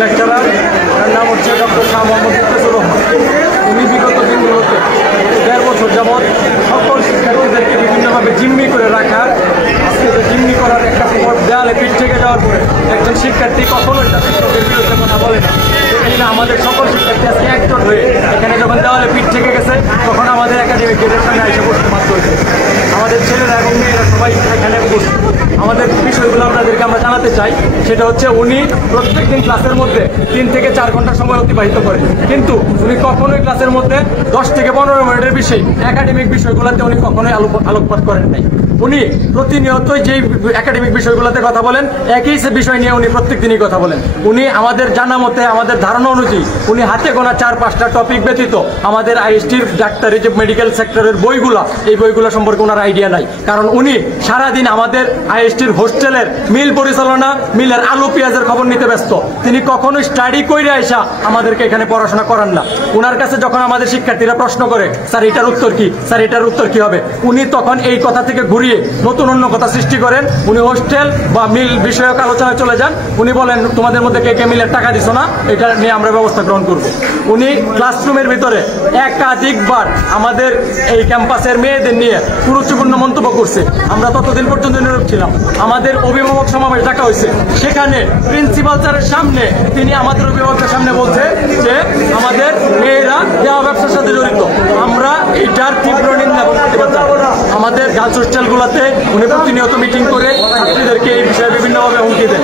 Lecturer, তার নাম হচ্ছে ডক্টর শাহ মোহাম্মদ ইফতেজুর রহমান। উনি বিগত দিনগুলোতে 1.5 বছর যাবৎ সকল শিক্ষার্থীদেরকে বিভিন্নভাবে জিম্মি করে রাখার, আজকে যে জিম্মি করার একটা দেয়ালে পিঠ থেকে যাওয়ার পরে একজন শিক্ষার্থী কখনোই তার শিক্ষকের বিরুদ্ধে কথা বলে না। এই না, আমাদের সকল শিক্ষার্থী আজকে একজোট হয়ে এখানে যখন দেওয়ালে পিঠ থেকে গেছে তখন আমাদের একাডেমিক গেটের সামনে এসে বসতে বাধ্য হয়েছে। আমাদের ছেলেরা এবং মেয়েরা সবাই এখানে বসে আমাদের বিষয়গুলো আপনাদেরকে আমরা জানাতে চাই। সেটা হচ্ছে উনি প্রত্যেকদিন ক্লাসের মধ্যে 3 থেকে 4 ঘন্টা সময় অতিবাহিত করেন, কিন্তু উনি কখনোই ক্লাসের মধ্যে 10 থেকে 15 মিনিটের বিষয় একাডেমিক বিষয়গুলোতে উনি কখনোই আলোকপাত করেন নাই। উনি প্রতিনিয়তই যে একাডেমিক বিষয়গুলোতে কথা বলেন, একই বিষয় নিয়ে উনি প্রত্যেক দিনই কথা বলেন। উনি আমাদের জানা মতে, আমাদের ধারণা অনুযায়ী উনি হাতে গোনা 4-5টা টপিক ব্যতীত আমাদের আইএসটির ডাক্তারি যে মেডিকেল সেক্টরের বইগুলা, এই বইগুলো সম্পর্কে ওনার আইডিয়া নাই। কারণ উনি সারাদিন আমাদের আইএসটির হোস্টেলের মিল পরিচালনা, মিলের আলু পেঁয়াজের খবর নিতে ব্যস্ত। তিনি কখনোই স্টাডি করে আইসা আমাদেরকে এখানে পড়াশোনা করান না। উনার কাছে যখন আমাদের শিক্ষার্থীরা প্রশ্ন করে, স্যার এটার উত্তর কি, স্যার এটার উত্তর কি হবে, উনি তখন এই কথা থেকে ঘুরিয়ে নতুন অন্য কথা সৃষ্টি করেন। উনি হোস্টেল বা মিল বিষয়ক আলোচনায় চলে যান। উনি বলেন, তোমাদের মধ্যে কে কে মিলের টাকা দিছো না, এটা নিয়ে আমরা ব্যবস্থা গ্রহণ করব। উনি ক্লাসরুমের ভিতরে একাধিকবার আমাদের এই ক্যাম্পাসের মেয়েদের নিয়ে কুরুচিপূর্ণ মন্তব্য করছে। আমরা ততদিন পর্যন্ত নীরব ছিলাম। আমাদের অভিভাবক সমাবেশ ডাকা হয়েছে, সেখানে প্রিন্সিপাল স্যারের সামনে তিনি আমাদের অভিভাবকের সামনে বলছে যে আমাদের মেয়েরা দেওয়া ব্যবসার সাথে জড়িত। আমরা এটার তীব্র নিন্দা এবং প্রতিবাদ জানাই। আমাদের গার্লস হোস্টেলগুলোতে উনি প্রতিনিয়ত মিটিং করে ছাত্রীদেরকে এই বিষয়ে বিভিন্নভাবে হুমকি দেন।